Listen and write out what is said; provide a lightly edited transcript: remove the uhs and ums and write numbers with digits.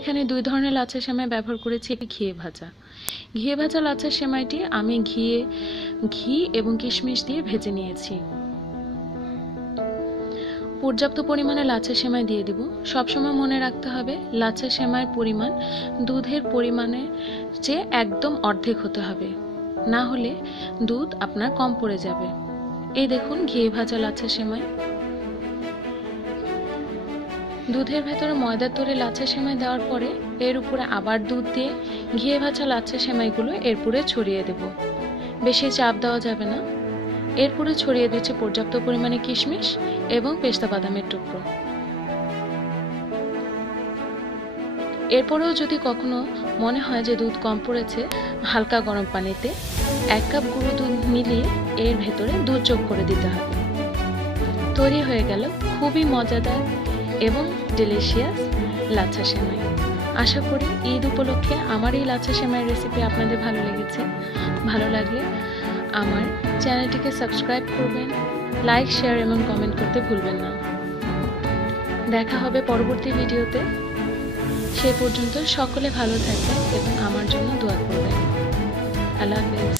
এখানে দুই ধরনের লাচ্ছা সেমাই ব্যবহার করেছি। ঘিয়ে ভাজা লাচ্ছা সেমাইটি আমি ঘি এবং কিশমিশ দিয়ে ভেজে নিয়েছি। পর্যাপ্ত পরিমাণে লাচ্ছা সেমাই দিয়ে দিব। সবসময় মনে রাখতে হবে লাচ্ছা সেমাইয়ের পরিমাণ দুধের পরিমাণের চেয়ে একদম অর্ধেক হতে হবে, না হলে দুধ আপনার কম পড়ে যাবে। এই দেখুন ঘিয়ে ভাজা লাচ্ছা সেমাই। দুধের ভেতরে ময়দার তৈরি লাচ্ছা সেমাই দেওয়ার পরে এর উপরে আবার দুধ দিয়ে ঘিয়ে ভাজা লাচ্ছা সেমাইগুলো এরপরে ছড়িয়ে দেব। বেশি চাপ দেওয়া যাবে না। এরপরে ছড়িয়ে দিচ্ছি পর্যাপ্ত পরিমাণে কিশমিশ এবং পেস্তা বাদামের টুকরো। এরপরেও যদি কখনো মনে হয় যে দুধ কম পড়েছে, হালকা গরম পানিতে 1 কাপ গুঁড়ো দুধ মিলিয়ে এর ভেতরে দুধ যোগ করে দিতে হবে। তৈরি হয়ে গেল খুবই মজাদার এবং ডেলিশিয়াস লাচ্ছা সেমাই। আশা করি ঈদ উপলক্ষে আমার এই লাচ্ছা সেমাইয়ের রেসিপি আপনাদের ভালো লেগেছে। ভালো লাগলে আমার চ্যানেলটিকে সাবস্ক্রাইব করবেন, লাইক, শেয়ার এবং কমেন্ট করতে ভুলবেন না। দেখা হবে পরবর্তী ভিডিওতে। সে পর্যন্ত সকলে ভালো থাকবেন এবং আমার জন্য দোয়া করবেন। আল্লাহ হাফেজ।